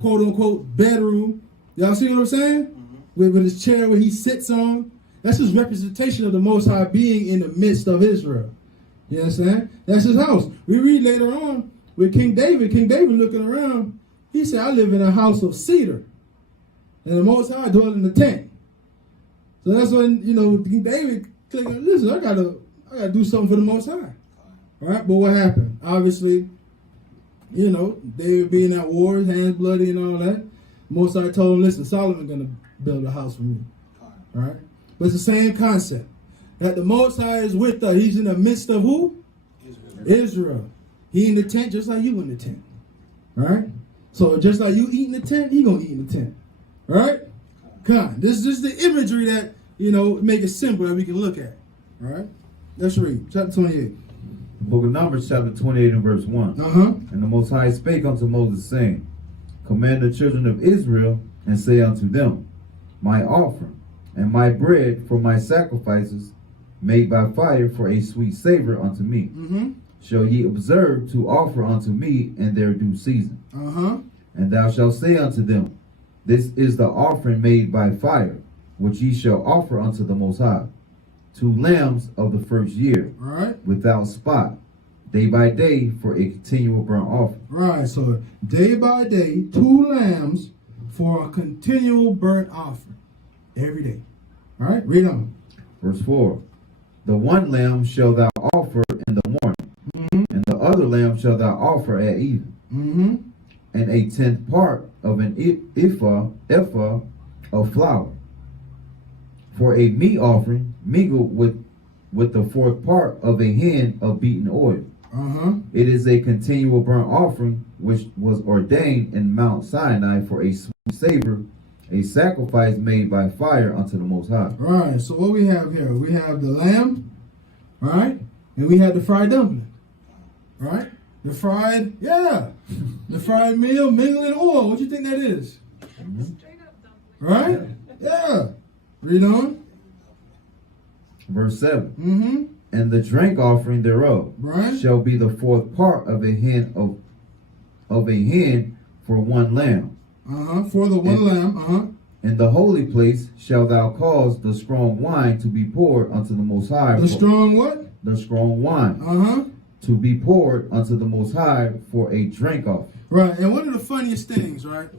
quote unquote bedroom. Y'all see what I'm saying? With his chair where he sits on. That's his representation of the Most High being in the midst of Israel. You understand? That's his house. We read later on with King David. King David looking around, he said, I live in a house of cedar. And the Most High dwell in the tent. So that's when, King David thinking, listen, I gotta do something for the Most High. All right? But what happened? Obviously, David being at war, his hands bloody and all that. Most High told him, listen, Solomon gonna build a house for me. All right? But it's the same concept. That the Most High is with us. He's in the midst of who? Israel. He in the tent just like you in the tent. All right? So just like you eat in the tent, he gonna eat in the tent. All right? Come on. This is the imagery that, make it simple that we can look at. All right? Let's read. Chapter 28. The book of Numbers, chapter 28 and verse 1. And the Most High spake unto Moses, saying, Command the children of Israel, and say unto them, My offering and my bread for my sacrifices, made by fire for a sweet savor unto me, shall ye observe to offer unto me in their due season. And thou shalt say unto them, This is the offering made by fire, which ye shall offer unto the Most High. 2 lambs of the first year, without spot, day by day, for a continual burnt offering. Right, so day by day, 2 lambs for a continual burnt offering. Every day. All right, read on. Verse 4. The one lamb shall thou offer in the morning, and the other lamb shall thou offer at even. And a 10th part of an ephah of flour. For a meat offering, mingled with the 4th part of a hin of beaten oil. It is a continual burnt offering, which was ordained in Mount Sinai for a sweet savor, a sacrifice made by fire unto the Most High. Right, so what we have here? We have the lamb, right? And we have the fried dumpling, right? The fried meal mingled in oil. What do you think that is? Straight up dumpling. Right? Yeah. Read on. Verse 7. And the drink offering thereof shall be the 4th part of a hin for 1 lamb. For the one lamb. In the holy place shall thou cause the strong wine to be poured unto the Most High. The strong what? The strong wine. To be poured unto the Most High for a drink offering. Right, and one of the funniest things, right?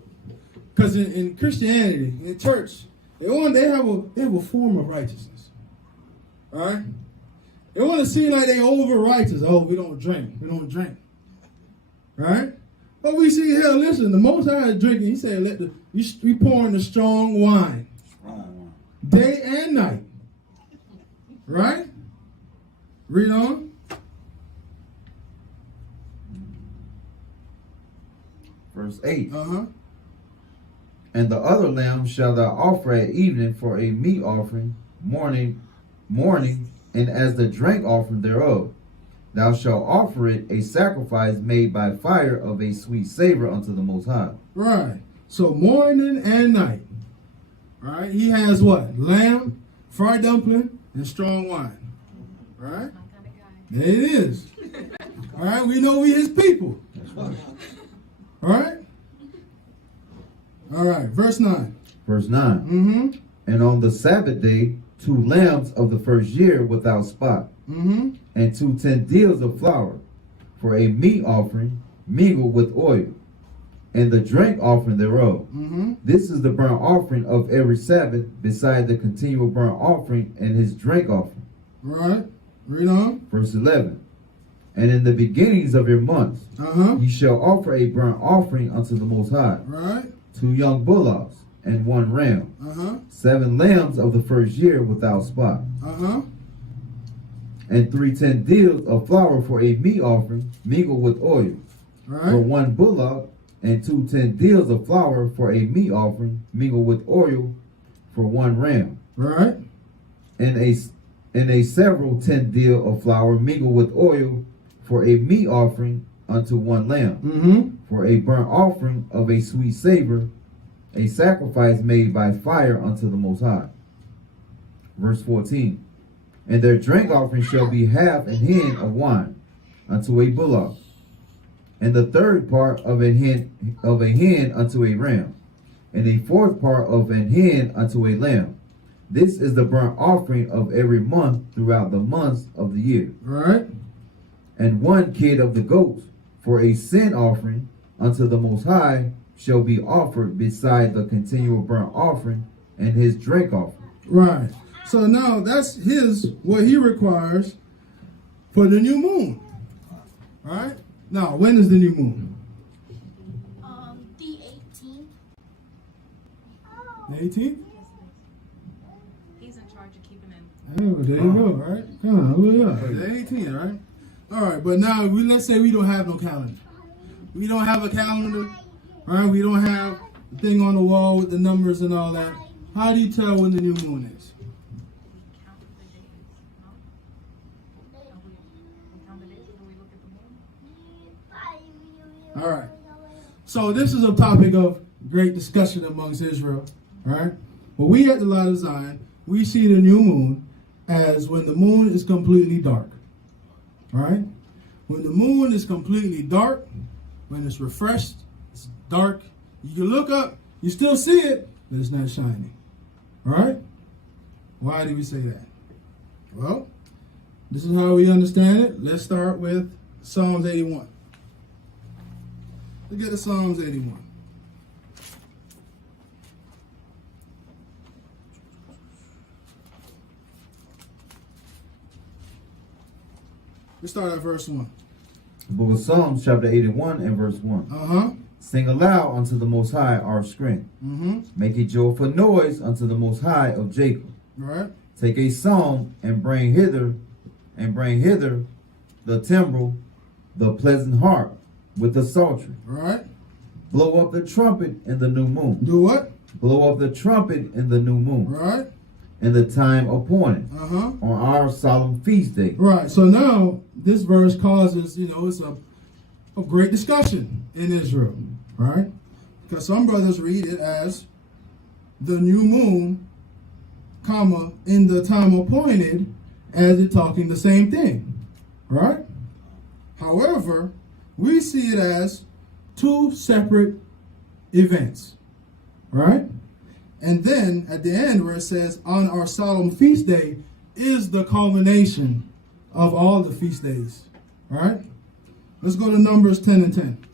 Because in Christianity, in church, they have a form of righteousness. All right? They want to seem like they over righteous. Oh, we don't drink. Right? But we see here, listen, the Most High is drinking. He said, we pouring the strong wine. Day and night. Right? Read on. Verse 8. And the other lamb shall thou offer at evening for a meat offering, morning, and as the drink offering thereof. Thou shalt offer it a sacrifice made by fire of a sweet savor unto the Most High. Right. So morning and night. Right. He has what? Lamb, fried dumpling, and strong wine. Right. There it is. All right. We know we his people. All right. All right. Verse 9. Verse 9. And on the Sabbath day, 2 lambs of the first year without spot. And 2 deals of flour for a meat offering mingled with oil, and the drink offering thereof. This is the burnt offering of every Sabbath, beside the continual burnt offering and his drink offering. Right. Read on. Verse 11. And in the beginnings of your months, ye shall offer a burnt offering unto the Most High. Right. 2 young bullocks and 1 ram. 7 lambs of the first year without spot. And 3 deals of flour for a meat offering mingled with oil. For 1 bullock, and 2 deals of flour for a meat offering mingled with oil for 1 ram. Right. And a several 10 deal of flour mingled with oil for a meat offering unto 1 lamb. For a burnt offering of a sweet savor, a sacrifice made by fire unto the Most High. Verse 14. And their drink offering shall be half an hin of wine unto a bullock, and the third part of a hen unto a ram, and a fourth part of an hen unto a lamb. This is the burnt offering of every month throughout the months of the year. All right. And 1 kid of the goats for a sin offering unto the Most High shall be offered beside the continual burnt offering and his drink offering. Right. So now that's what he requires for the new moon. All right. Now, when is the new moon? The 18th. The 18th? He's in charge of keeping it. Oh, there you go, right? Come on, hurry up. The 18th, right? All right, but now let's say we don't have no calendar. We don't have a calendar, all right? We don't have the thing on the wall with the numbers and all that. How do you tell when the new moon is? We count the days, no? We count the days when we look at the moon? All right. So this is a topic of great discussion amongst Israel, all right? But we at the Light of Zion, we see the new moon as when the moon is completely dark. All right? When the moon is completely dark, when it's refreshed, it's dark, you can look up, you still see it, but it's not shining. All right? Why do we say that? Well, this is how we understand it. Let's start with Psalms 81. Look at the Psalms 81. Let's start at verse 1. The book of Psalms, chapter 81 and verse 1. Uh-huh. Sing aloud unto the Most High our strength. Mm-hmm. Make a joyful noise unto the Most High of Jacob. All right. Take a psalm and bring hither the timbrel, the pleasant harp with the psaltery. All right. Blow up the trumpet in the new moon. Do what? Blow up the trumpet in the new moon. All right. In the time appointed. Uh-huh. On our solemn feast day. Right. So now this verse causes, it's a great discussion in Israel. Right? Because some brothers read it as the new moon, comma, in the time appointed, as it talking the same thing. Right? However, we see it as 2 separate events. Right? And then at the end where it says on our solemn feast day is the culmination of all the feast days. All right? Let's go to Numbers 10 and 10.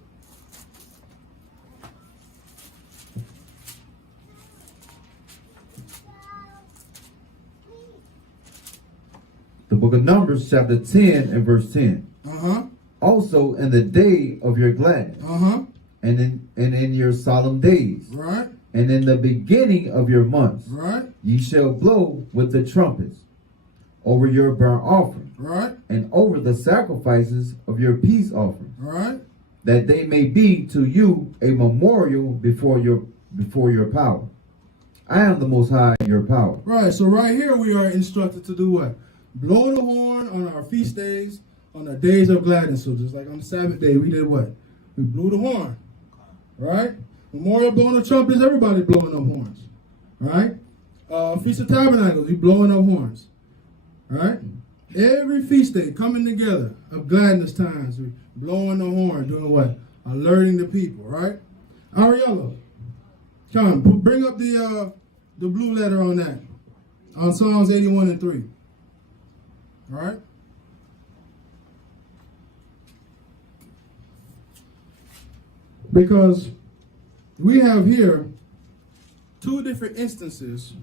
The book of Numbers, chapter 10 and verse 10. Uh-huh. Also in the day of your gladness. Uh-huh. And in your solemn days. Right. And in the beginning of your months. Right. Ye shall blow with the trumpets over your burnt offering. Right. And over the sacrifices of your peace offering. Right. That they may be to you a memorial before your power. I am the Most High, your power. Right. So right here we are instructed to do what? Blow the horn on our feast days, on our days of gladness. So just like on the Sabbath day, we did what? We blew the horn. Right? Memorial blowing the trumpets, everybody blowing up horns. Right? Feast of Tabernacles, we blowing up horns. Right? Every feast day coming together of gladness times, we blowing the horn, doing what? Alerting the people, right? Ariella, come, bring up the blue letter on that. On Psalms 81 and 3. All right? Because we have here 2 different instances.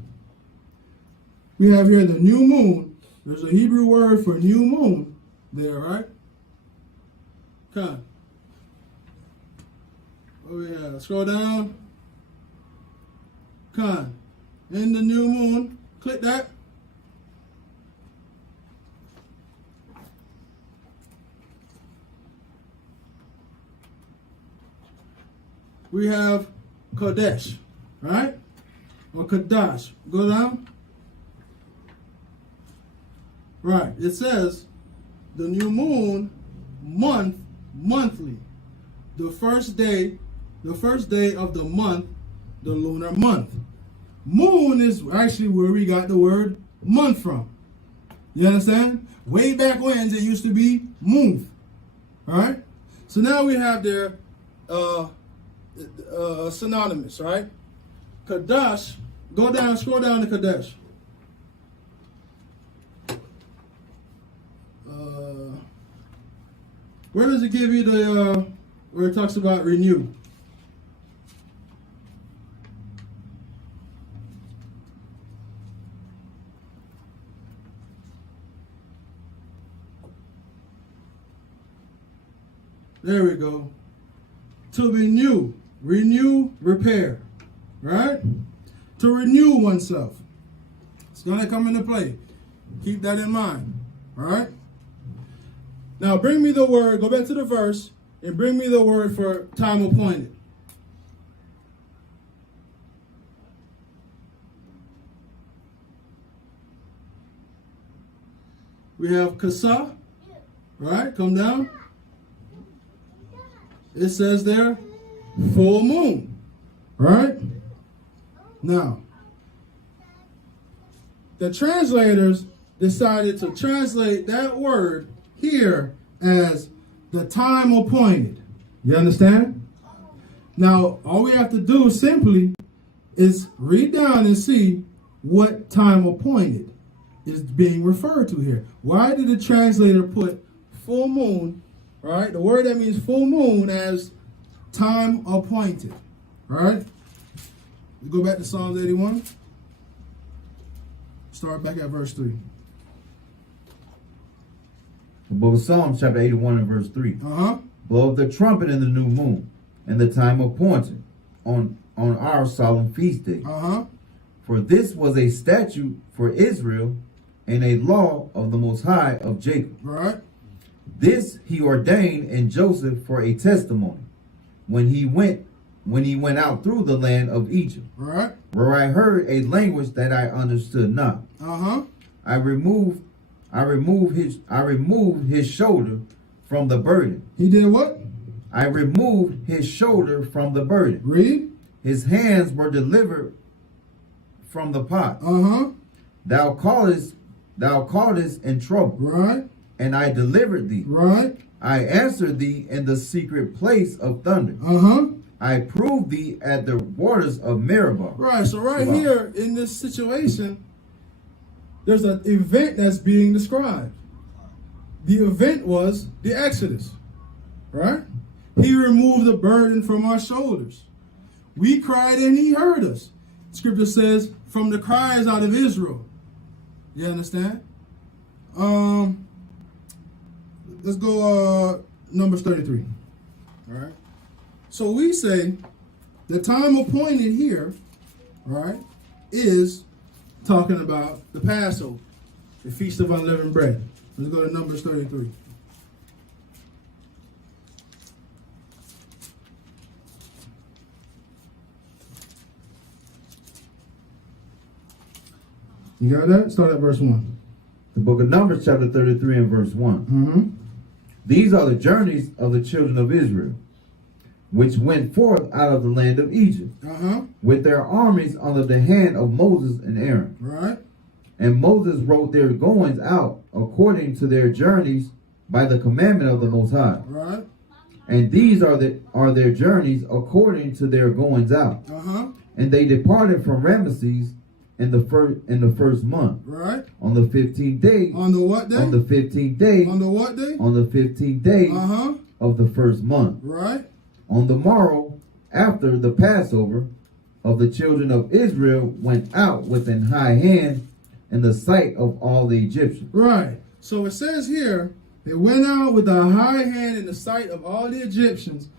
We have here the new moon. There's a Hebrew word for new moon there, right? Come. Oh yeah, scroll down. Come. In the new moon, click that. We have Kodesh, right? Or Kadash. Go down. Right. It says the new moon monthly. The first day of the month, the lunar month. Moon is actually where we got the word month from. You understand? Way back when it used to be moon. All right? So now we have their synonymous, right? Kadosh, go down, scroll down to Kadesh. Where does it give you the, where it talks about renew? There we go. To renew, repair, right? To renew oneself. It's going to come into play. Keep that in mind, all right? Now bring me the word, go back to the verse, and bring me the word for time appointed. We have kasa, right? Come down. It says there, full moon, right? Now, the translators decided to translate that word here as the time appointed. You understand? Now, all we have to do simply is read down and see what time appointed is being referred to here. Why did the translator put full moon, right? The word that means full moon as time appointed, right? We go back to Psalms 81. Start back at verse 3. The book of Psalms, chapter 81 and verse 3. Blow up the trumpet in the new moon, and the time appointed on our solemn feast day. For this was a statute for Israel and a law of the Most High of Jacob. Right. This he ordained in Joseph for a testimony when he went out through the land of Egypt. Right. Where I heard a language that I understood not. I removed his shoulder from the burden. He did what? I removed his shoulder from the burden. Read. His hands were delivered from the pot. Thou callest in trouble. Right. And I delivered thee. Right. I answered thee in the secret place of thunder. I proved thee at the waters of Meribah. Right. So right here in this situation, there's an event that's being described. The event was the Exodus. Right? He removed the burden from our shoulders. We cried and he heard us. Scripture says, from the cries out of Israel. You understand? Let's go Numbers 33. All right. So we say the time appointed here, right, is talking about the Passover, the Feast of Unleavened Bread. Let's go to Numbers 33. You got that? Start at verse 1. The book of Numbers, chapter 33 and verse 1. These are the journeys of the children of Israel, which went forth out of the land of Egypt, with their armies under the hand of Moses and Aaron. Right. And Moses wrote their goings out according to their journeys by the commandment of the Most High. Right. And these are their journeys according to their goings out. And they departed from Ramesses in the first month. Right. On the 15th day. On the what day? On the 15th day. On the what day? On the 15th day of the first month. Right. On the morrow, after the Passover, of the children of Israel went out with an high hand in the sight of all the Egyptians. Right. So it says here, they went out with a high hand in the sight of all the Egyptians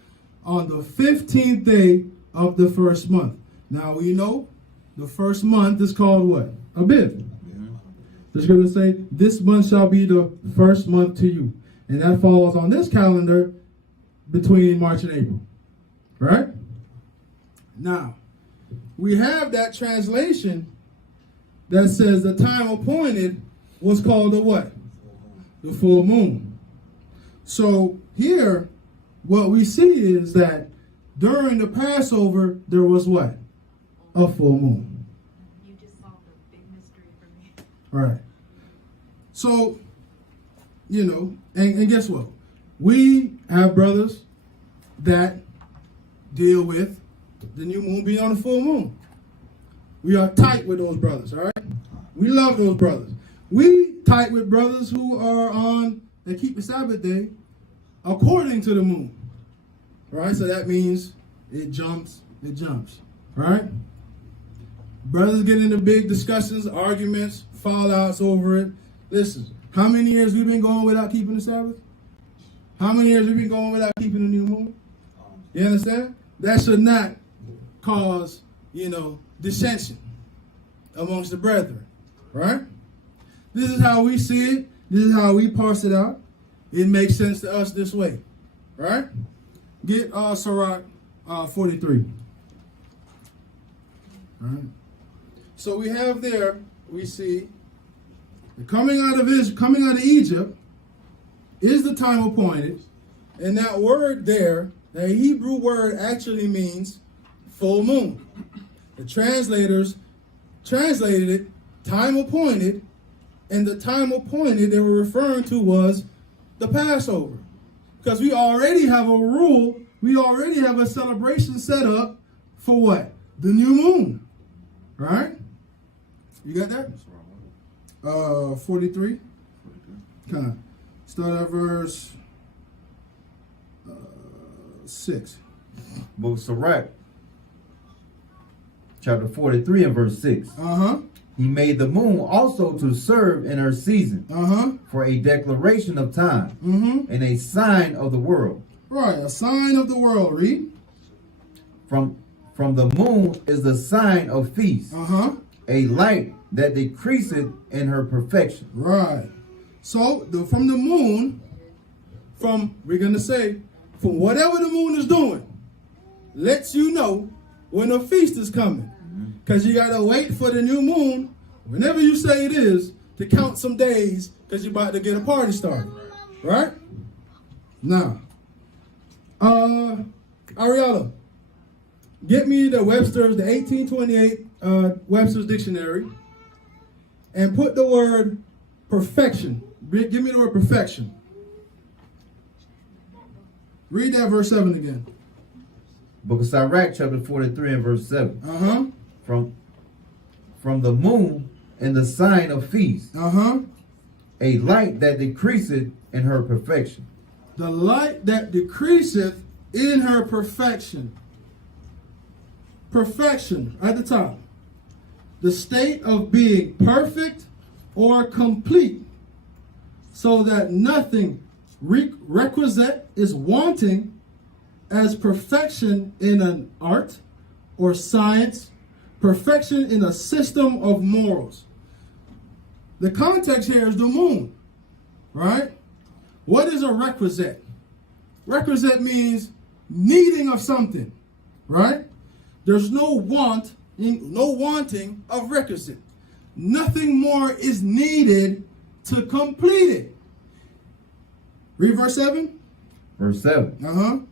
on the 15th day of the first month. Now we know the first month is called what? Abib. The scripture say, this month shall be the first month to you. And that falls on this calendar between March and April. Right? Now, we have that translation that says the time appointed was called the what? The full moon. So here, what we see is that during the Passover, there was what? A full moon. You just solved a big mystery for me. Right. So, and guess what? We have brothers that deal with the new moon being on the full moon. We are tight with those brothers, all right? We love those brothers. We tight with brothers who are on and keep the Sabbath day according to the moon. All right, so that means it jumps, right? Brothers get into big discussions, arguments, fallouts over it. Listen, how many years we've been going without keeping the Sabbath? How many years we've been going without keeping the new moon? You understand? That should not cause, dissension amongst the brethren, right? This is how we see it. This is how we parse it out. It makes sense to us this way, right? Get Sirach 43. All right. So we have there, we see the coming out of Egypt is the time appointed, and that word there, that Hebrew word actually means full moon. The translators translated it time appointed, and the time appointed they were referring to was the Passover. Because we already have a rule, we already have a celebration set up for what? The new moon. Right? You got that? 43. Kind of. Start at verse 6. Book of Sirach, chapter 43 and verse 6. He made the moon also to serve in her season for a declaration of time and a sign of the world. Right, a sign of the world. Read. From the moon is the sign of feast, a light that decreaseth in her perfection. Right. So from the moon, we're going to say, from whatever the moon is doing, lets you know when a feast is coming. Because you got to wait for the new moon, whenever you say it is, to count some days because you're about to get a party started. Right? Now, Ariella, get me the 1828 Webster's Dictionary and put the word perfection. Give me the word perfection. Read that verse 7 again. Book of Sirach, chapter 43 and verse 7. From the moon and the sign of feast. A light that decreaseth in her perfection. The light that decreaseth in her perfection. Perfection at the top. The state of being perfect or complete, so that nothing requisite is wanting, as perfection in an art or science, perfection in a system of morals. The context here is the moon, right? What is a requisite? Requisite means needing of something, right? There's no wanting of requisite. Nothing more is needed to complete it. Read verse 7. Verse 7.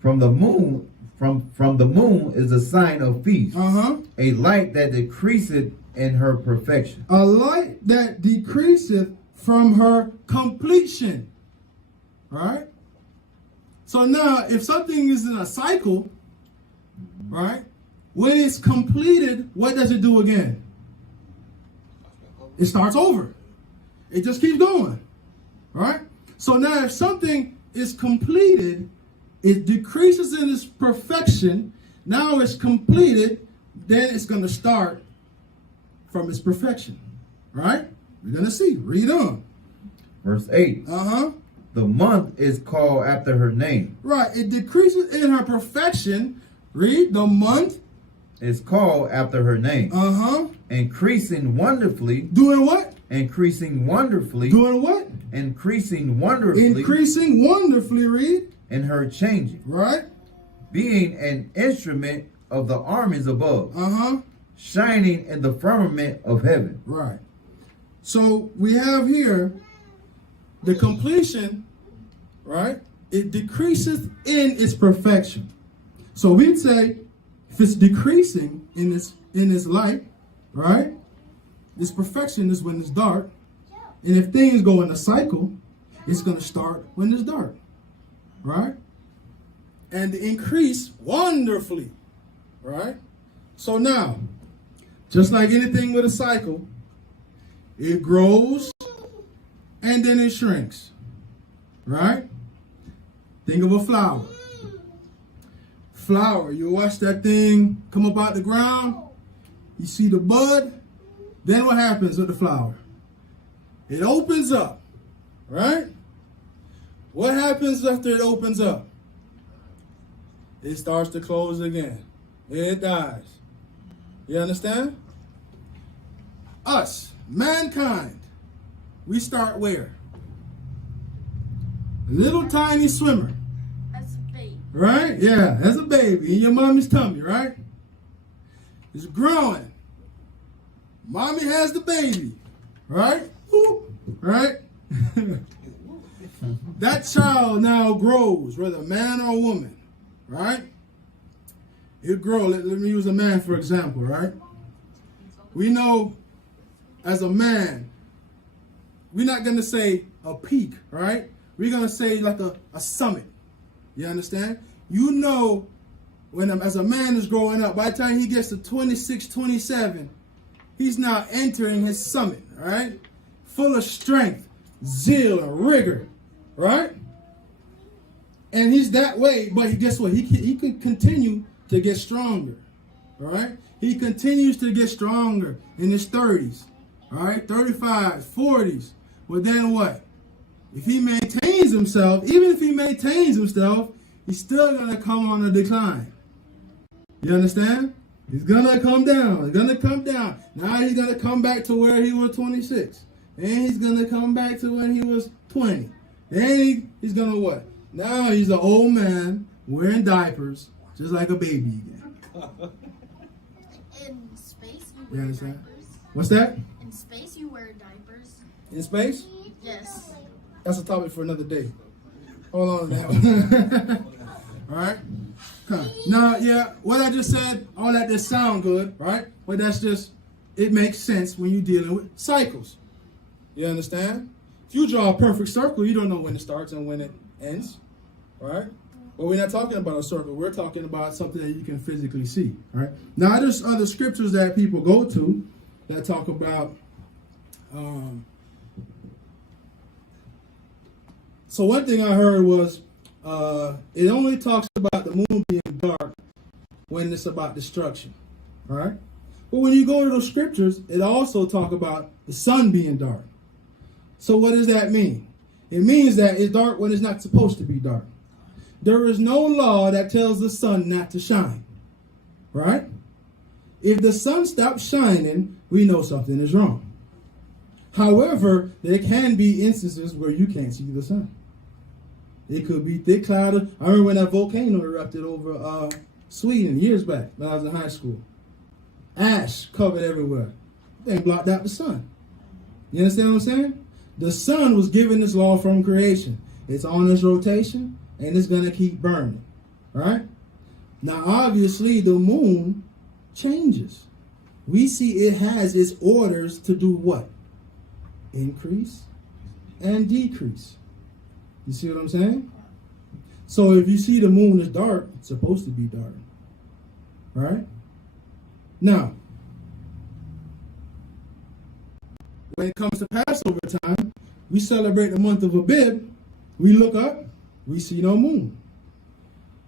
From the moon is a sign of feast. A light that decreaseth in her perfection. A light that decreaseth from her completion. Right? So now, if something is in a cycle, right? When it's completed, what does it do again? It starts over. It just keeps going. Right? So now if something is completed, it decreases in its perfection. Now it's completed, then it's going to start from its perfection. Right? We're going to see. Read on. Verse 8. The month is called after her name. Right. It decreases in her perfection. Read. The month is called after her name. Increasing wonderfully. Doing what? Increasing wonderfully. Doing what? Increasing wonderfully. Increasing wonderfully. Read. In her changing. Right. Being an instrument of the armies above. Shining in the firmament of heaven. Right. So we have here the completion, right? It decreases in its perfection. So we'd say if it's decreasing in its light, right? This perfection is when it's dark. And if things go in a cycle, it's going to start when it's dark. Right? and increase wonderfully. Right? So now, just like anything with a cycle, it grows and then it shrinks. Right? Think of a flower. Flower, you watch that thing come up out the ground, you see the bud, then what happens with the flower? It opens up, right? What happens after it opens up? It starts to close again. It dies. You understand? Us, mankind, we start where? A little tiny swimmer. As a baby. Right? Yeah, as a baby in your mommy's tummy, right? It's growing. Mommy has the baby, right? Ooh, right? That child now grows, whether a man or a woman, right? It grows. Let me use a man for example, right? We know as a man, we're not going to say a peak, right? We're going to say like a summit. You understand? You know, as a man is growing up, by the time he gets to 26, 27, he's now entering his summit, right? Full of strength, zeal, and rigor, right? And he's that way, but guess what? He could continue to get stronger, right? He continues to get stronger in his 30s, all right? 35s, 40s. But then what? If he maintains himself, even if he maintains himself, he's still going to come on a decline. You understand? He's going to come down. He's going to come down. Now he's going to come back to where he was 26. And he's going to come back to when he was 20. And he's going to what? Now he's an old man wearing diapers, just like a baby again. In space, you wear diapers. What's that? In space, you wear diapers. In space? Yes. That's a topic for another day. Hold on to that one. All right? Now, yeah, what I just said, all that just sound good, right? But that's just, it makes sense when you're dealing with cycles. You understand? If you draw a perfect circle, you don't know when it starts and when it ends, right? But we're not talking about a circle. We're talking about something that you can physically see, right? Now, there's other scriptures that people go to that talk about, so one thing I heard was, it only talks about the moon being dark when it's about destruction, all right? But when you go to those scriptures, it also talk about the sun being dark. So what does that mean? It means that it's dark when it's not supposed to be dark. There is no law that tells the sun not to shine, right? If the sun stops shining, we know something is wrong. However, there can be instances where you can't see the sun. It could be thick cloud. I remember when that volcano erupted over Sweden years back when I was in high school. Ash covered everywhere. They blocked out the sun. You understand what I'm saying? The sun was given this law from creation. It's on its rotation, and it's going to keep burning. Right? Now, obviously, the moon changes. We see it has its orders to do what? Increase and decrease. You see what I'm saying? So if you see the moon is dark, it's supposed to be dark. Right? Now, when it comes to Passover time, we celebrate the month of Abib. We look up, we see no moon.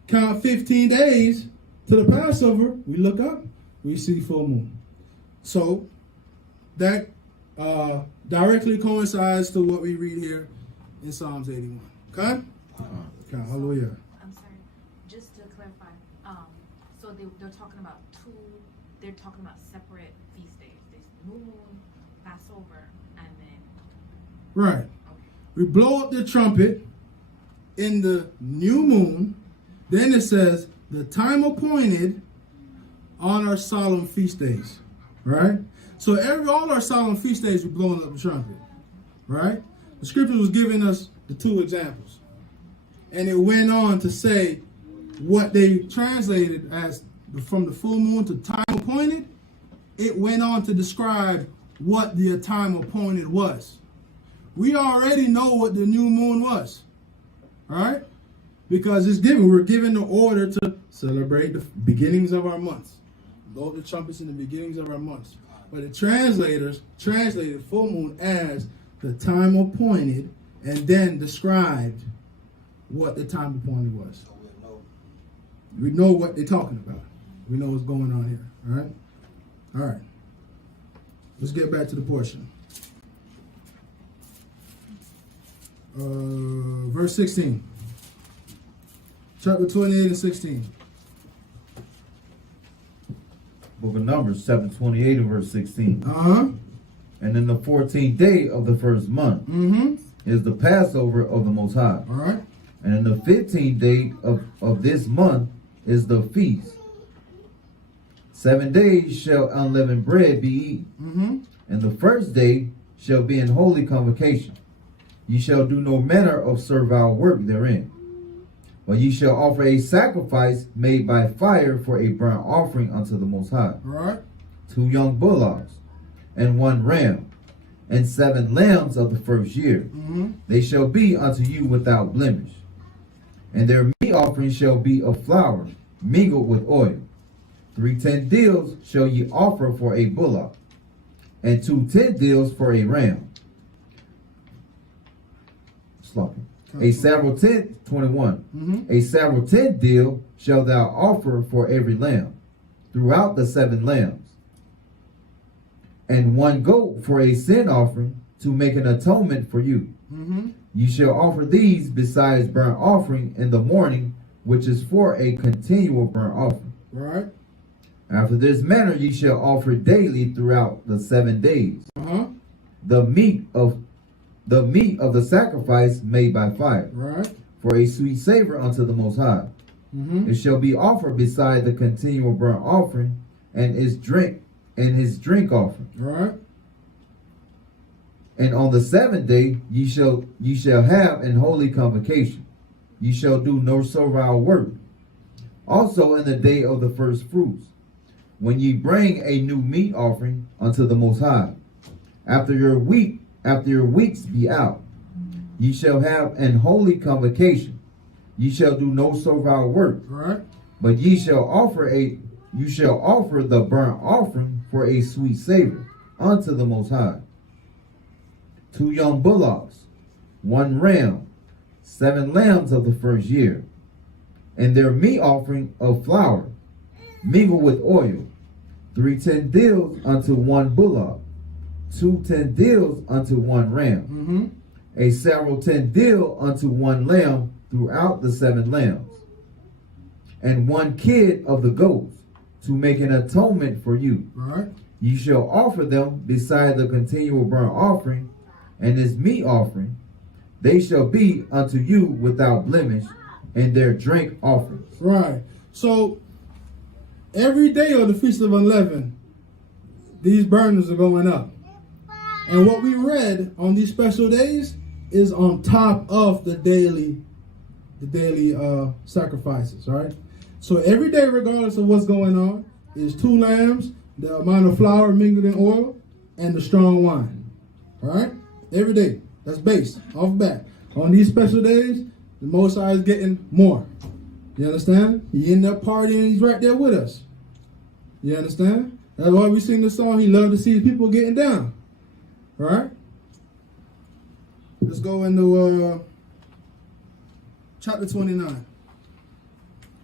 Count 15 days to the Passover, we look up, we see full moon. So that directly coincides to what we read here in Psalms 81. Okay? Okay, hallelujah. I'm sorry, just to clarify, so they're talking about they're talking about separate feast days. There's new moon, Passover, and then... Right. Okay. We blow up the trumpet in the new moon. Then it says, the time appointed on our solemn feast days. Right? So all our solemn feast days, we're blowing up the trumpet. Right? The scripture was giving us the two examples. And it went on to say what they translated as from the full moon to time appointed. It went on to describe what the time appointed was. We already know what the new moon was. All right? Because it's given. We're given the order to celebrate the beginnings of our months. Blow the trumpets in the beginnings of our months. But the translators translated full moon as the time appointed and then described what the time appointed was. We know what they're talking about. We know what's going on here. All right? All right. Let's get back to the portion. Verse 16. Chapter 28 and 16. Book of Numbers, chapter 28 and verse 16. Uh-huh. And in the 14th day of the first month is the Passover of the Most High. All right. And in the 15th day of this month is the feast. 7 days shall unleavened bread be eaten. And the first day shall be in holy convocation. Ye shall do no manner of servile work therein. But ye shall offer a sacrifice made by fire for a burnt offering unto the Most High. All right. 2 young bullocks, and 1 ram, and 7 lambs of the first year. They shall be unto you without blemish. And their meat offering shall be of flour, mingled with oil. 3 10 deals shall ye offer for a bullock, and 2 10 deals for a ram. Sloppy. A several 21. A several 10 deal shall thou offer for every lamb, throughout the 7 lambs. And 1 goat for a sin offering, to make an atonement for you. You shall offer these besides burnt offering in the morning, which is for a continual burnt offering. Right. After this manner ye shall offer daily throughout the 7 days. The meat of the sacrifice made by fire. Right. For a sweet savor unto the Most High. It shall be offered beside the continual burnt offering and his drink offering. Right. And on the 7th day ye shall have an holy convocation. Ye shall do no servile work. Also in the day of the first fruits, when ye bring a new meat offering unto the Most High, after your weeks be out, ye shall have an holy convocation. Ye shall do no servile work. Right. But you shall offer the burnt offering for a sweet savor unto the Most High. 2 young bullocks, 1 ram, 7 lambs of the first year, and their meat offering of flour, mingled with oil. 3 10 deals unto 1 bullock, 2 10 deals unto 1 ram, a several 10 deal unto 1 lamb throughout the 7 lambs, and 1 kid of the goats, to make an atonement for you. Right. You shall offer them beside the continual burnt offering and his meat offering. They shall be unto you without blemish, and their drink offerings. Right. So every day of the Feast of Unleavened, these burdens are going up. And what we read on these special days is on top of the daily sacrifices, right? So every day, regardless of what's going on, is 2 lambs, the amount of flour mingled in oil, and the strong wine. All right? Every day. That's base, off bat. On these special days, the Most High is getting more. You understand? He in there partying, he's right there with us. You understand? That's why we sing the song, he loved to see people getting down. All right? Let's go into chapter 29.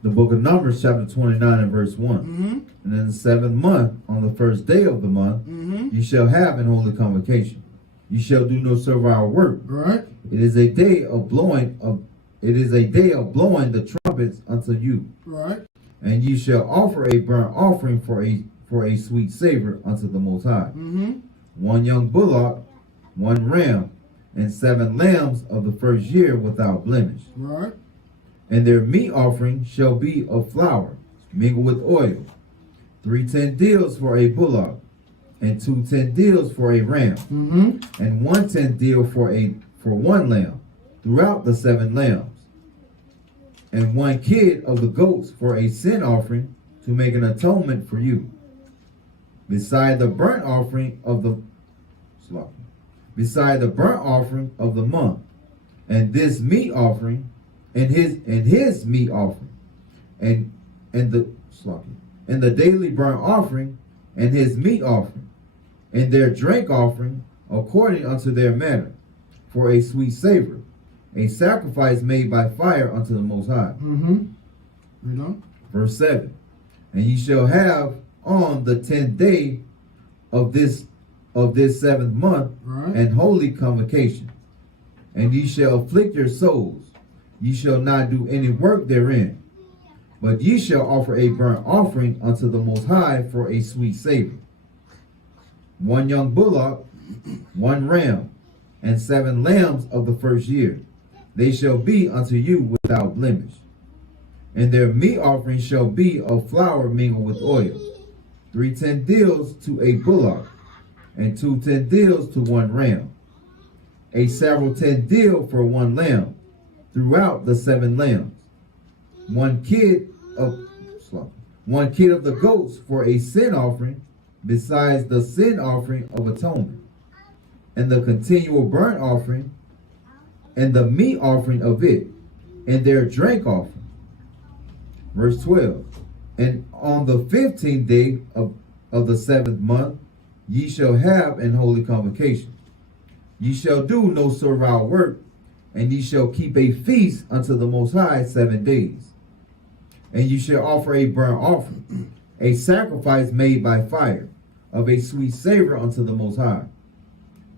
The book of Numbers, chapter 29 and verse 1. And in the 7th month, on the first day of the month, you shall have an holy convocation. You shall do no servile work. Right. It is a day of blowing the trumpets unto you. Right. And you shall offer a burnt offering for a sweet savor unto the Most High. 1 young bullock, 1 ram, and 7 lambs of the first year without blemish. Right. And their meat offering shall be of flour, mingled with oil. 3 10 deals for a bullock, and 2 10 deals for a ram, and 1 10 deal for 1 lamb, throughout the 7 lambs, and 1 kid of the goats for a sin offering, to make an atonement for you. Beside the burnt offering of the month, and this meat offering, and his meat offering, and the daily burnt offering, and his meat offering, and their drink offering, according unto their manner, for a sweet savor, a sacrifice made by fire unto the Most High. Verse 7. And ye shall have on the 10th day of this 7th month an holy convocation, and ye shall afflict your souls. Ye shall not do any work therein, but ye shall offer a burnt offering unto the Most High for a sweet savor. 1 young bullock, 1 ram, and 7 lambs of the first year. They shall be unto you without blemish. And their meat offering shall be of flour mingled with oil, 3 10 deals to a bullock, and 2 10 deals to 1 ram, a several 10 deal for 1 lamb, throughout the 7 lambs, 1 kid of the goats for a sin offering, besides the sin offering of atonement, and the continual burnt offering, and the meat offering of it, and their drink offering. Verse 12. And on the 15th day of the 7th month, ye shall have an holy convocation. Ye shall do no servile work, and ye shall keep a feast unto the Most High 7 days. And ye shall offer a burnt offering, a sacrifice made by fire, of a sweet savor unto the Most High.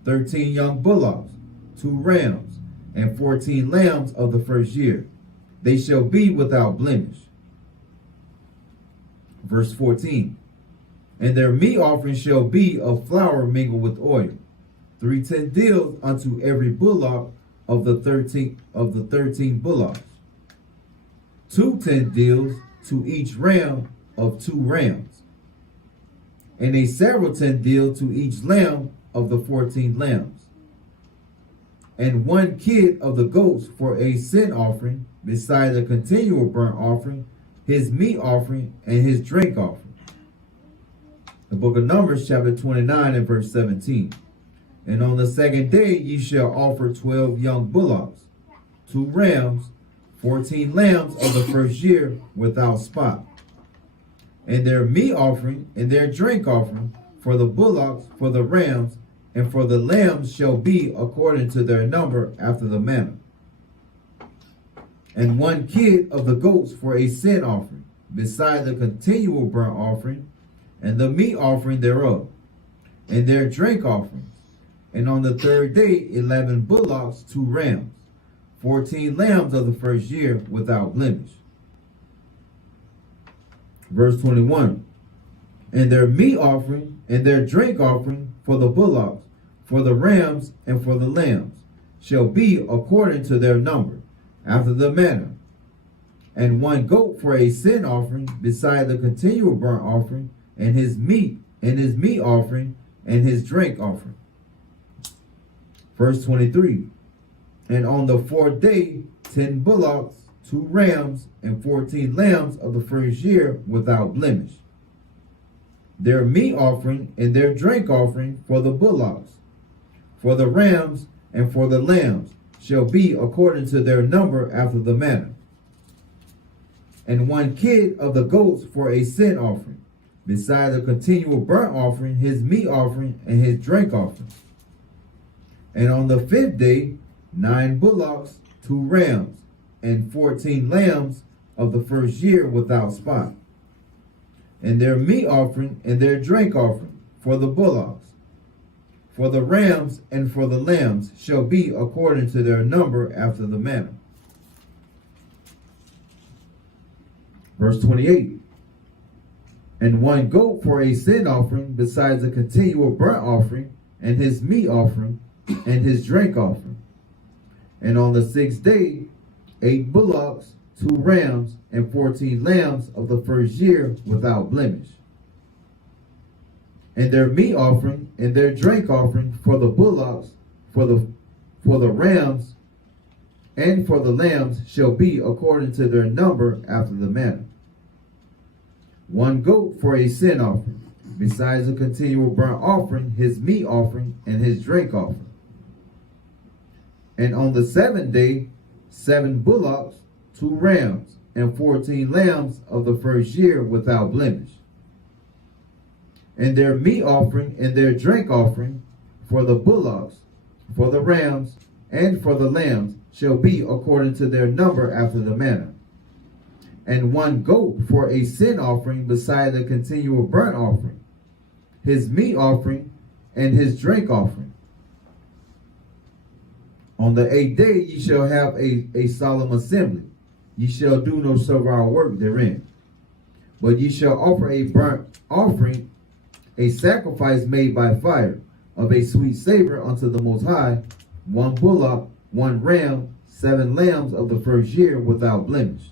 13 young bullocks, 2 rams, and 14 lambs of the first year. They shall be without blemish. Verse 14. And their meat offering shall be of flour mingled with oil, 3 10 deals unto every bullock of the 13 bullocks, 2 10 deals to each ram of 2 rams, and a several 10 deal to each lamb of the 14 lambs, and 1 kid of the goats for a sin offering, beside the continual burnt offering, his meat offering, and his drink offering. The book of Numbers, chapter 29 and verse 17. And on the 2nd day ye shall offer 12 young bullocks, 2 rams, 14 lambs of the first year without spot, and their meat offering and their drink offering for the bullocks, for the rams, and for the lambs shall be according to their number after the manner. And 1 kid of the goats for a sin offering, beside the continual burnt offering, and the meat offering thereof, and their drink offerings. And on the 3rd day 11 bullocks, 2 rams, 14 lambs of the first year without blemish. Verse 21. And their meat offering and their drink offering for the bullocks, for the rams, and for the lambs shall be according to their number, after the manner. And 1 goat for a sin offering, beside the continual burnt offering, and his meat offering, and his drink offering. Verse 23. And on the 4th day 10 bullocks, 2 rams, and 14 lambs of the first year without blemish. Their meat offering and their drink offering for the bullocks, for the rams, and for the lambs shall be according to their number after the manner. And 1 kid of the goats for a sin offering, beside the continual burnt offering, his meat offering, and his drink offering. And on the 5th day 9 bullocks, 2 rams, and 14 lambs of the first year without spot, and their meat offering and their drink offering for the bullocks, for the rams, and for the lambs shall be according to their number after the manner. Verse 28. And 1 goat for a sin offering, besides the continual burnt offering, and his meat offering, and his drink offering. And on the 6th day 8 bullocks, 2 rams, and 14 lambs of the first year without blemish. And their meat offering and their drink offering for the bullocks, for the rams, and for the lambs shall be according to their number after the manner. 1 goat for a sin offering, besides the continual burnt offering, his meat offering, and his drink offering. And on the 7th day 7 bullocks, 2 rams, and 14 lambs of the first year without blemish. And their meat offering and their drink offering for the bullocks, for the rams, and for the lambs shall be according to their number after the manner. And 1 goat for a sin offering beside the continual burnt offering, his meat offering and his drink offering. On the 8th day ye shall have a solemn assembly. Ye shall do no servile work therein. But ye shall offer a burnt offering, a sacrifice made by fire, of a sweet savor unto the Most High, 1 bullock, 1 ram, 7 lambs of the first year without blemish.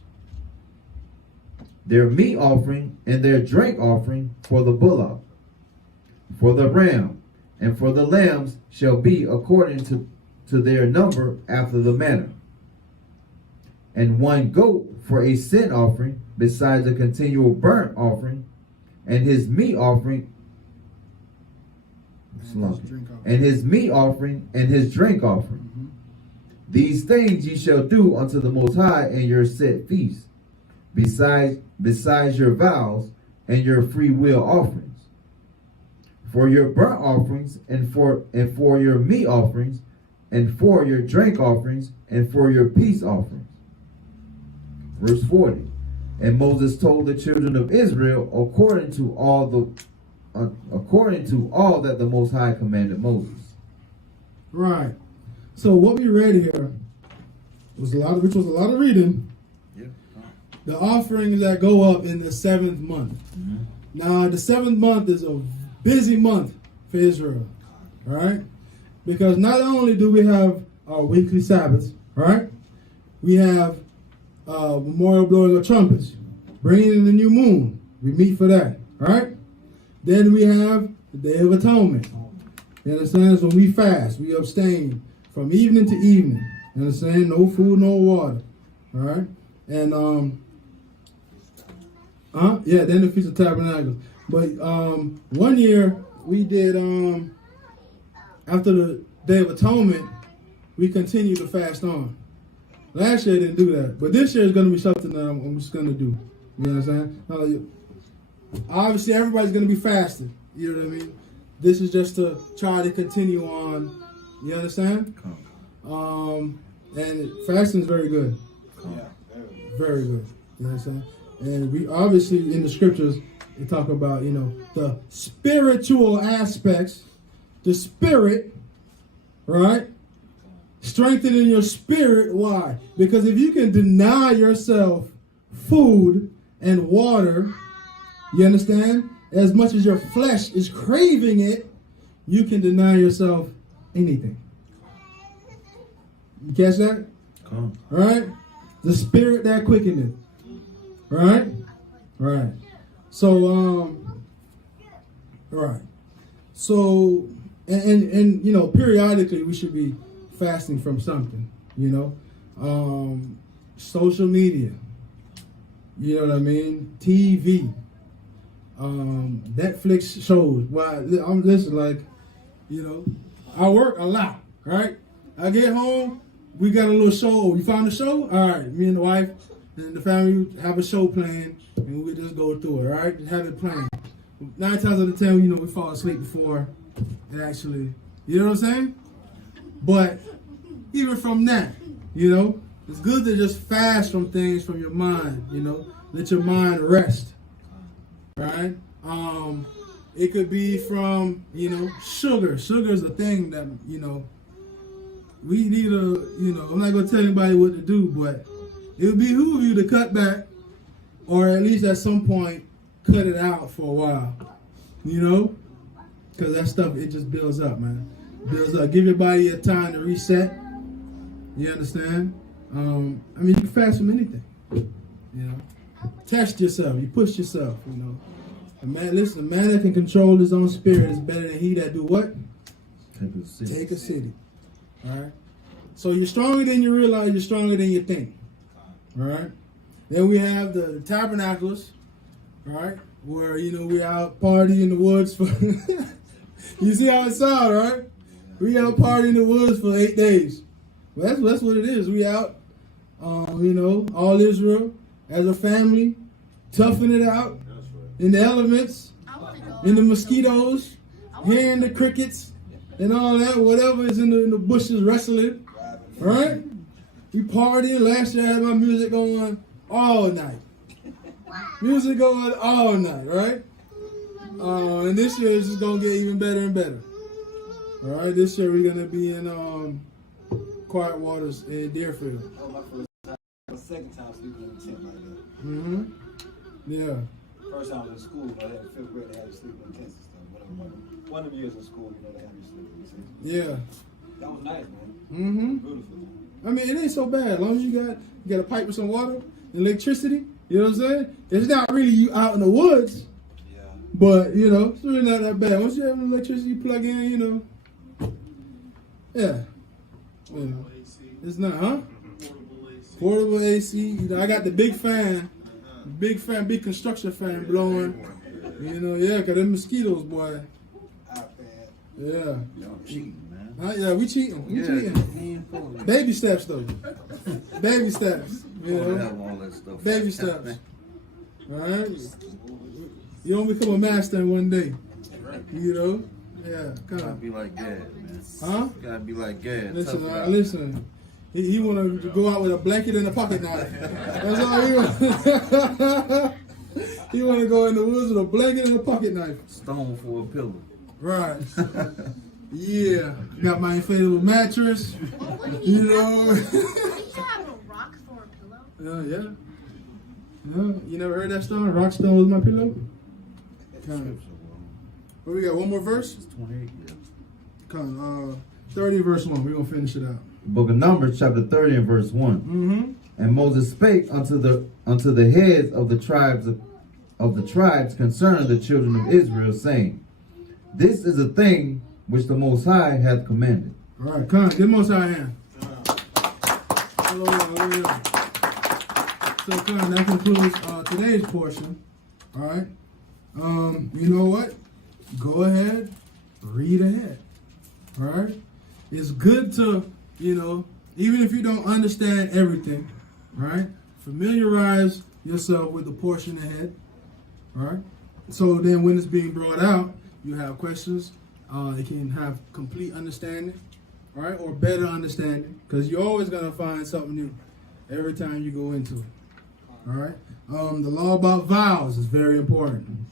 Their meat offering and their drink offering for the bullock, for the ram, and for the lambs shall be according to their number after the manner. And 1 goat for a sin offering besides a continual burnt offering, and his meat offering, and his meat offering and his drink offering. These things ye shall do unto the Most High in your set feasts, besides your vows and your free will offerings, for your burnt offerings and for your meat offerings, and for your drink offerings, and for your peace offerings. Verse 40. And Moses told the children of Israel according to all that the Most High commanded Moses. Right. So what we read here was a lot of reading. Yeah. The offerings that go up in the 7th month. Mm-hmm. Now the 7th month is a busy month for Israel. All right. Because not only do we have our weekly Sabbaths, right? We have memorial blowing of trumpets, bringing in the new moon. We meet for that, right? Then we have the Day of Atonement. You understand? So when we fast, we abstain from evening to evening. You understand? No food, no water. All right? And, then the Feast of Tabernacles. But 1 year we did, after the Day of Atonement, we continued to fast on. Last year I didn't do that. But this year is going to be something that I'm just going to do. You know what I'm saying? Obviously, everybody's going to be fasting. You know what I mean? This is just to try to continue on. You understand? And fasting is very good. Very good. You understand? And we obviously, in the scriptures, they talk about, the spiritual aspects, the spirit, right? Strengthening your spirit. Why? Because if you can deny yourself food and water, you understand? As much as your flesh is craving it, you can deny yourself anything. You catch that? All right? The spirit that quickeneth. Right? Right. So, right. So, and periodically we should be fasting from something, social media, you know what I mean? TV, Netflix shows. Why? I'm listening, I work a lot, right? I get home, we got a little show. You found a show? All right, me and the wife and the family have a show playing, and we just go through it, all right? Just have it playing. 9 times out of 10, we fall asleep before it actually, you know what I'm saying? But even from that, it's good to just fast from things from your mind, let your mind rest, right? It could be from, sugar. Sugar is a thing that, we need I'm not going to tell anybody what to do, but it would behoove you to cut back, or at least at some point, cut it out for a while, because that stuff, it just builds up, man. Builds up. Give your body a time to reset. You understand? You can fast from anything. Test yourself. You push yourself. A man that can control his own spirit is better than he that do what? Take a city. All right. So you're stronger than you realize. You're stronger than you think. All right. Then we have the tabernacles. All right, where we out party in the woods for. You see how it sounds, right? We out party in the woods for 8 days. Well, that's what it is. We out You know, all Israel as a family, toughing it out in the elements, I wanna go. in the mosquitoes, hearing the crickets and all that, whatever is in the bushes wrestling, right? We partying. Last year I had my music going all night. Music going all night, right? And this year it's just gonna get even better and better. All right, this year we're gonna be in Quiet Waters in Deerfield. That was my first time. The second time sleeping in a tent like that. Yeah. First time I was in school, but I had fifth grade, they had you sleep in tents and stuff. One of the years in school, you know, they had you sleep in tents. Yeah. That was nice, man. Beautiful. I mean, it ain't so bad as long as you got a pipe with some water and electricity. You know what I'm saying? It's not really you out in the woods, Yeah. but you know, it's really not that bad. Once you have electricity, you plug in. You know. Yeah. You know, it's not, huh? Portable AC. You know, I got the big fan, big construction fan blowing. You know, yeah, 'cause them mosquitoes, boy. Yeah. Y'all cheating, man. Yeah, we cheating. We cheating. Baby steps, though. Baby steps. You know? All that stuff. Baby steps. All right. You don't become a master in one day. You know. Yeah. Come Gotta on. be like Gad, man. Huh? Gotta be like Gad. Listen. Tough it out. Listen. He want to go out with a blanket and a pocket knife. That's all he want. He want to go in the woods with a blanket and a pocket knife. Stone for a pillow. Right. Yeah. Got my inflatable mattress. You know. I used to have a rock for a pillow. Yeah. You never heard that stone? Rockstone was my pillow? What we got? One more verse? It's 28, yeah. Come 30 verse 1. We're going to finish it out. Book of Numbers, chapter 30 and verse 1. And Moses spake unto the heads of the tribes concerning the children of Israel, saying, This is a thing which the Most High hath commanded. All right, come on, give Most High a hand. Hallelujah. So, come on, that concludes today's portion. All right. You know what? Go ahead, read ahead. All right. It's good to, you know, even if you don't understand everything, right? Familiarize yourself with the portion ahead. All right. So then, when it's being brought out, you have questions. You can have complete understanding, all right, or better understanding, because you're always going to find something new every time you go into it. All right. The law about vows is very important.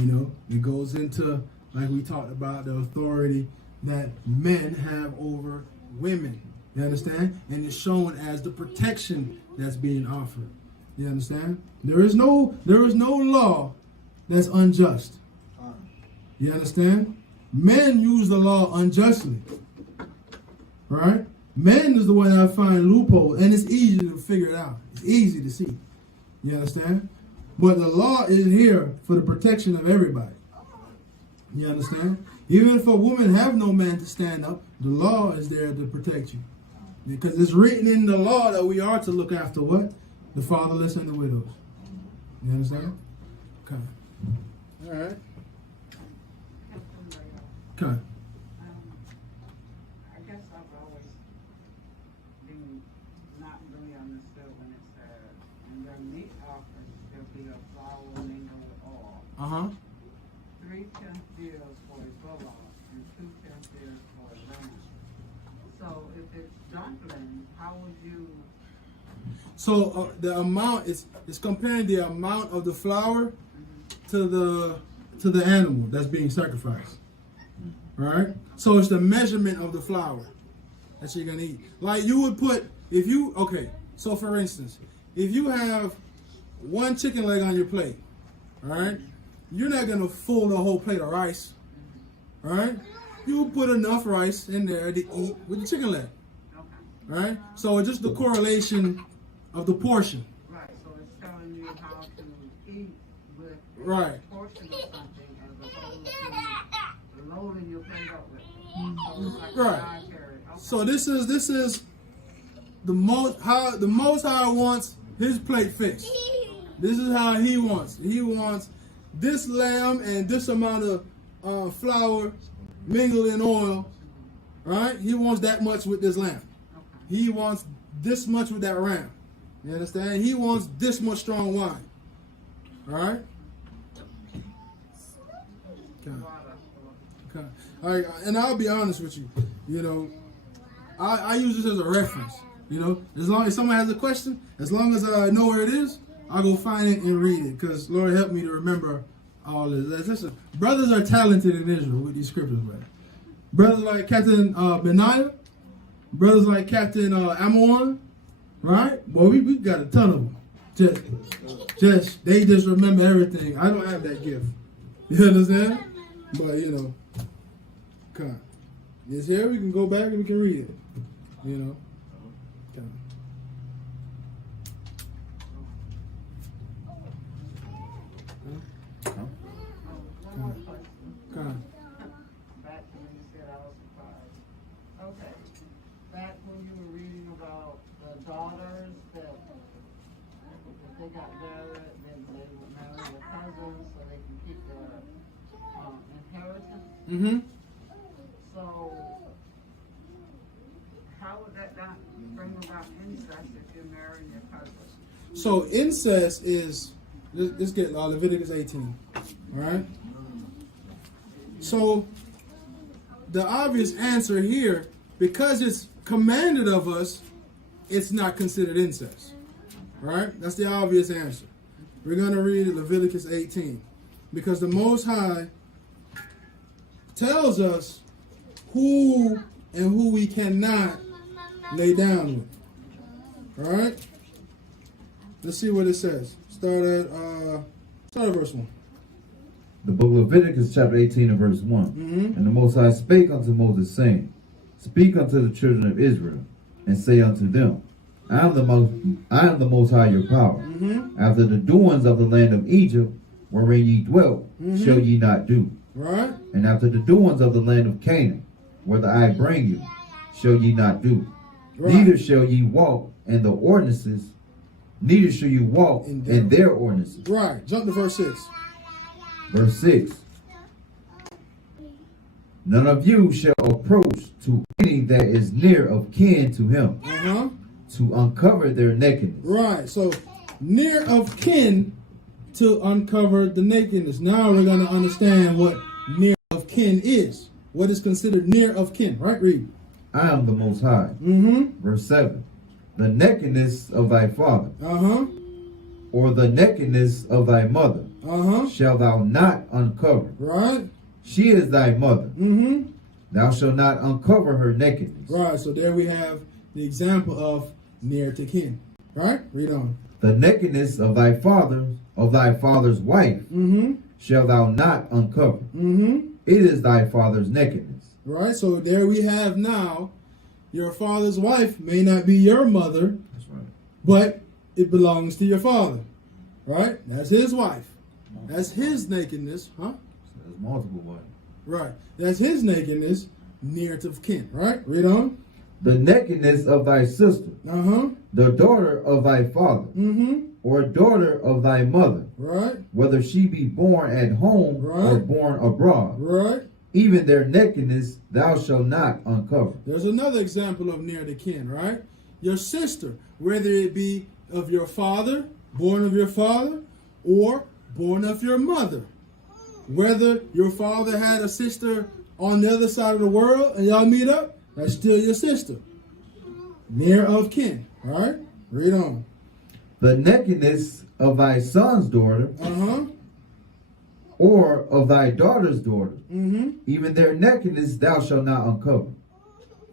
You know, it goes into, like we talked about, the authority that men have over women. You understand? And it's shown as the protection that's being offered. You understand? There is no law that's unjust. You understand? Men use the law unjustly. Right? Men is the one that find loopholes, and it's easy to figure it out. It's easy to see. You understand? But the law is here for the protection of everybody. You understand? Even if a woman have no man to stand up, the law is there to protect you. Because it's written in the law that we are to look after what? The fatherless and the widows. You understand? Okay. All right. Okay. I guess I've always been not really understood when it says, and their meat offerings shall be a flour mingled with oil. 3/10 deals for a bullock and 2/10 deals for a lamb. So if it's dumpling, how would you? So the amount is comparing the amount of the flour to the animal that's being sacrificed. Right? So it's the measurement of the flour that you're gonna eat. Like you would put, so for instance, if you have one chicken leg on your plate, all right, you're not gonna full the whole plate of rice. All right? You will put enough rice in there to eat with the chicken leg. All right? So it's just the correlation of the portion. Right, so it's telling you how to eat with Right. a portion of something as opposed to loading your plate up with it. So it's like a Right. dietary. Okay. So this is the most High wants his plate fixed. This is how he wants. He wants this lamb and this amount of flour mingled in oil. Right? He wants that much with this lamb. He wants this much with that ram. You understand? He wants this much strong wine. All right? Okay. Okay. All right, and I'll be honest with you. You know, I use this as a reference. You know, as long as someone has a question, as long as I know where it is, I'll go find it and read it. Because Lord help me to remember all this. Listen, brothers are talented in Israel with these scriptures, man. Brothers like Captain Benaiah, brothers like Captain Amon, right? Well, we got a ton of them. They just remember everything. I don't have that gift. You understand? But you know, God, it's here. We can go back and we can read it. You know. God. One more question. God. Back when you said I was surprised. Okay. Back when you were reading about the daughters that if they got married, then they would marry their cousins so they can keep their inheritance. Mm-hmm. So how would that not bring about incest if you're marrying your cousin? So incest is, let's get Leviticus 18. All right. So the obvious answer here, because it's commanded of us, it's not considered incest. All right. That's the obvious answer. We're going to read Leviticus 18 because the Most High tells us who and who we cannot lay down with. All right. Let's see what it says. Start at verse 1. The book of Leviticus, chapter 18, and verse 1. Mm-hmm. And the Most High spake unto Moses, saying, Speak unto the children of Israel, and say unto them, I am the Most High your power. Mm-hmm. After the doings of the land of Egypt, wherein ye dwelt, Mm-hmm. shall ye not do. Right. And after the doings of the land of Canaan, whither I bring you, shall ye not do. Right. Neither shall ye walk in the ordinances, neither shall you walk in their ordinances. Right. Jump to verse 6. Verse 6. None of you shall approach to any that is near of kin to him, Uh-huh. to uncover their nakedness. Right. So near of kin to uncover the nakedness. Now we're going to understand what near of kin is. What is considered near of kin. Right? Read. I am the Most High. Mm-hmm. Verse 7. The nakedness of thy father, Uh-huh. or the nakedness of thy mother, Uh-huh. shall thou not uncover. Right. She is thy mother. Mm-hmm. Thou shalt not uncover her nakedness. Right. So there we have the example of near to kin. Right? Read on. The nakedness of thy father's wife, Mm-hmm. shall thou not uncover. Mm-hmm. It is thy father's nakedness. Right. So there we have now your father's wife may not be your mother, That's right. but it belongs to your father. Right? That's his wife. That's his nakedness. Huh? So there's multiple wives. Right. That's his nakedness near to kin. Right? Read on. The nakedness of thy sister, Uh-huh. the daughter of thy father, Mm-hmm. or daughter of thy mother, Right. whether she be born at home or Right. born abroad, Right. even their nakedness thou shalt not uncover. There's another example of near to kin, right? Your sister, whether it be of your father, born of your father, or born of your mother. Whether your father had a sister on the other side of the world and y'all meet up, that's still your sister. Near of kin, all right? Read on. The nakedness of thy son's daughter, Uh-huh. or of thy daughter's daughter, Mm-hmm. even their nakedness thou shalt not uncover.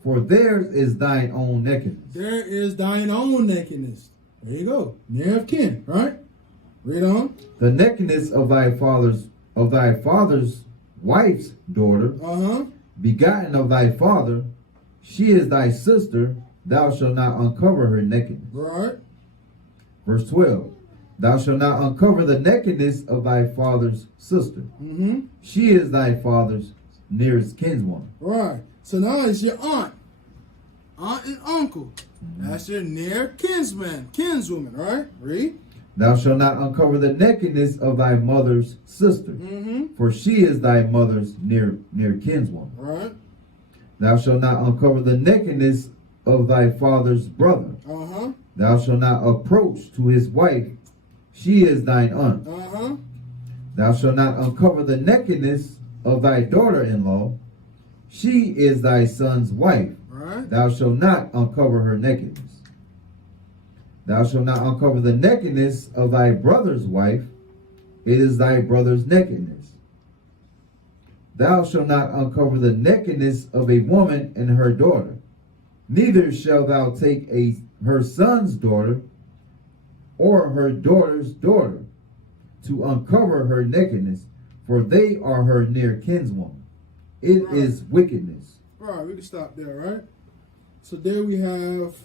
For theirs is thine own nakedness. There is thine own nakedness. There you go. Near of kin, right? Read on. The nakedness of thy father's wife's daughter, Uh-huh. begotten of thy father, she is thy sister, thou shalt not uncover her nakedness. Right. Verse 12. Thou shalt not uncover the nakedness of thy father's sister. Mm-hmm. She is thy father's nearest kinswoman. Right. So now it's your aunt. Aunt and uncle. That's your near kinswoman, right? Read. Thou shalt not uncover the nakedness of thy mother's sister, Mm-hmm. for she is thy mother's near kinswoman. Right. Thou shalt not uncover the nakedness of thy father's brother, Uh-huh. Thou shalt not approach to his wife. She is thine aunt. Thou shalt not uncover the nakedness of thy daughter-in-law. She is thy son's wife. Right. Thou shalt not uncover her nakedness. Thou shalt not uncover the nakedness of thy brother's wife. It is thy brother's nakedness. Thou shalt not uncover the nakedness of a woman and her daughter. Neither shalt thou take her son's daughter or her daughter's daughter to uncover her nakedness, for they are her near kinswoman. It is wickedness. All right, we can stop there, right? So there we have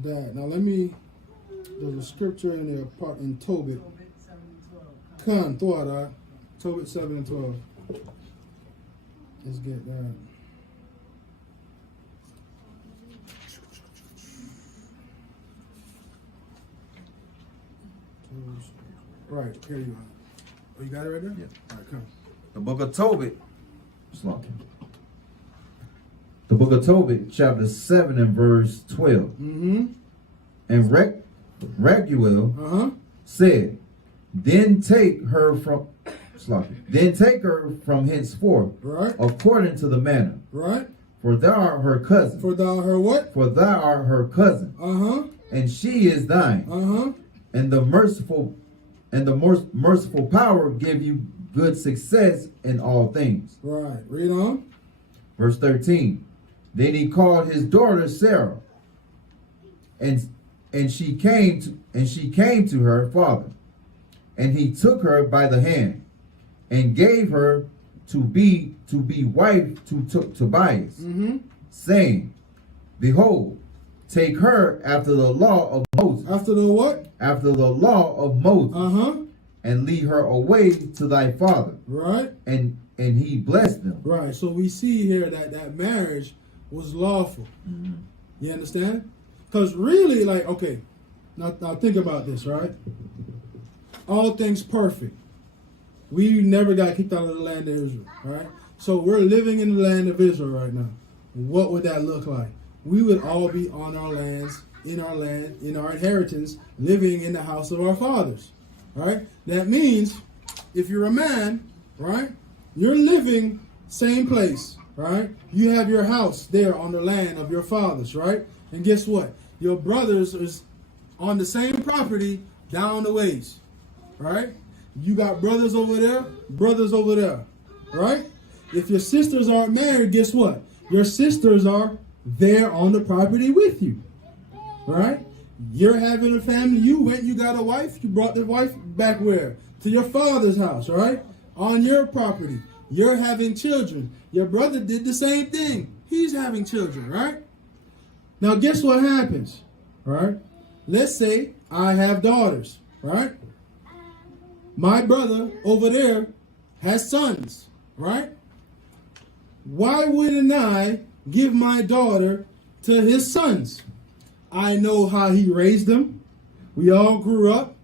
that. Now there's a scripture in there part in Tobit. Tobit 7 and 12. Let's get that. Right, here you go. Oh, you got it right there? Yeah. All right, come. The book of Tobit. The book of Tobit, chapter 7 and verse 12. And Raguel said, Then take her from henceforth, right, according to the manner. Right. For thou art her cousin. For thou her what? For thou art her cousin. And she is thine. And the merciful power give you good success in all things. Right. Read on. Verse 13. Then he called his daughter Sarah, and she came to her father, and he took her by the hand, and gave her to be wife to Tobias, saying, Behold, take her after the law of Moses. After the what? After the law of Moses. And lead her away to thy father. Right. And he blessed them. Right. So we see here that marriage was lawful. You understand? Because really, like, okay, now think about this, right? All things perfect. We never got kicked out of the land of Israel, right? So we're living in the land of Israel right now. What would that look like? We would all be on our lands, in our land, in our inheritance, living in the house of our fathers, right? That means if you're a man, right, you're living same place, right? You have your house there on the land of your fathers, right? And guess what? Your brothers is on the same property down the ways, right? You got brothers over there, right? If your sisters aren't married, guess what? Your sisters are there on the property with you, right? You're having a family. You got a wife. You brought the wife back where? To your father's house, right? On your property. You're having children. Your brother did the same thing. He's having children, right? Now, guess what happens, right? Let's say I have daughters, right? My brother over there has sons, right? Why wouldn't I give my daughter to his sons? I know how he raised them. We all grew up.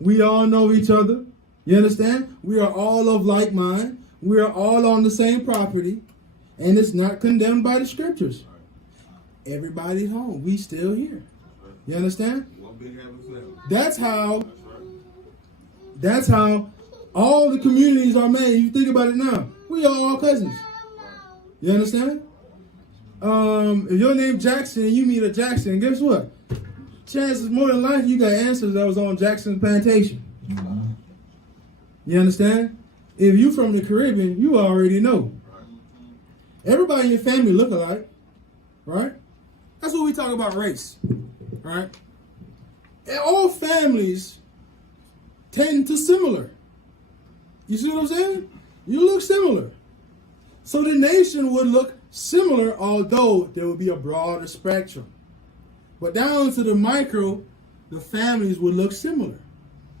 We all know each other. You understand? We are all of like mind. We are all on the same property. And it's not condemned by the scriptures. Everybody's home. We still here. You understand? That's how all the communities are made. You think about it now. We are all cousins. You understand? If your name Jackson and you meet a Jackson, guess what? Chances more than likely you got ancestors that was on Jackson's plantation. You understand? If you from the Caribbean, you already know. Everybody in your family look alike, right? That's what we talk about race, right? And all families tend to similar. You see what I'm saying? You look similar. So the nation would look similar, although there would be a broader spectrum. But down to the micro, the families would look similar.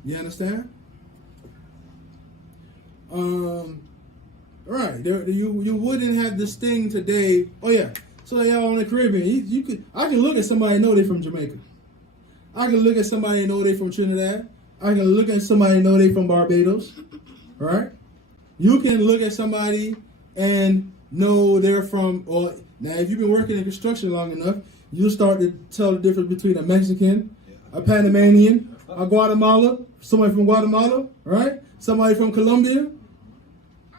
You understand? Right. You wouldn't have this thing today. Oh yeah. So y'all in the Caribbean, I can look at somebody and know they from Jamaica. I can look at somebody and know they from Trinidad. I can look at somebody and know they from Barbados. Right? You can look at somebody and know they're from, or now if you've been working in construction long enough, you start to tell the difference between a Mexican, a Panamanian, a Guatemala, somebody from Guatemala, right? Somebody from Colombia.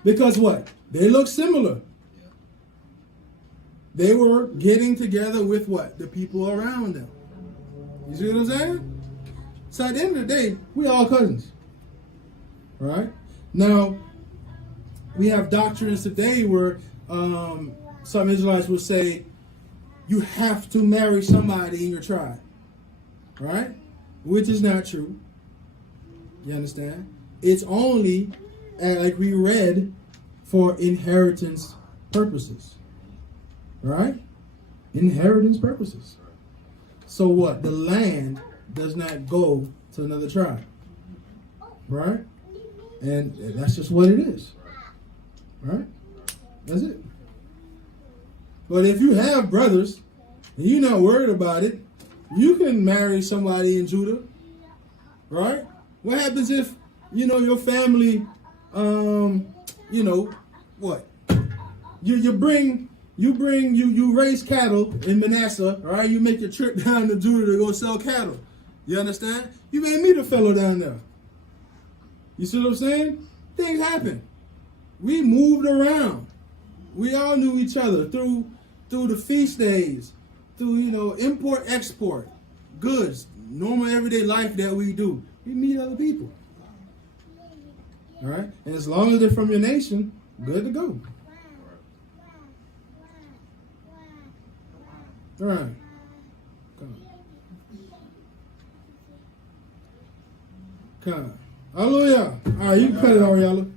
Because what? They look similar. They were getting together with what? The people around them. You see what I'm saying? So at the end of the day, we all cousins. Right? Now, we have doctrines today where some Israelites will say, you have to marry somebody in your tribe. Right? Which is not true. You understand? It's only, like we read, for inheritance purposes. Right? Inheritance purposes. So what? The land does not go to another tribe. Right? And that's just what it is. Right? That's it. But if you have brothers and you're not worried about it, you can marry somebody in Judah. Right? What happens if, your family, what? You raise cattle in Manasseh, all right? You make your trip down to Judah to go sell cattle. You understand? You may meet a fellow down there. You see what I'm saying? Things happen. We moved around. We all knew each other through the feast days, through, import, export, goods, normal everyday life that we do. We meet other people. All right? And as long as they're from your nation, good to go. All right. Come on. Hallelujah. All right, you can cut it, Ariella.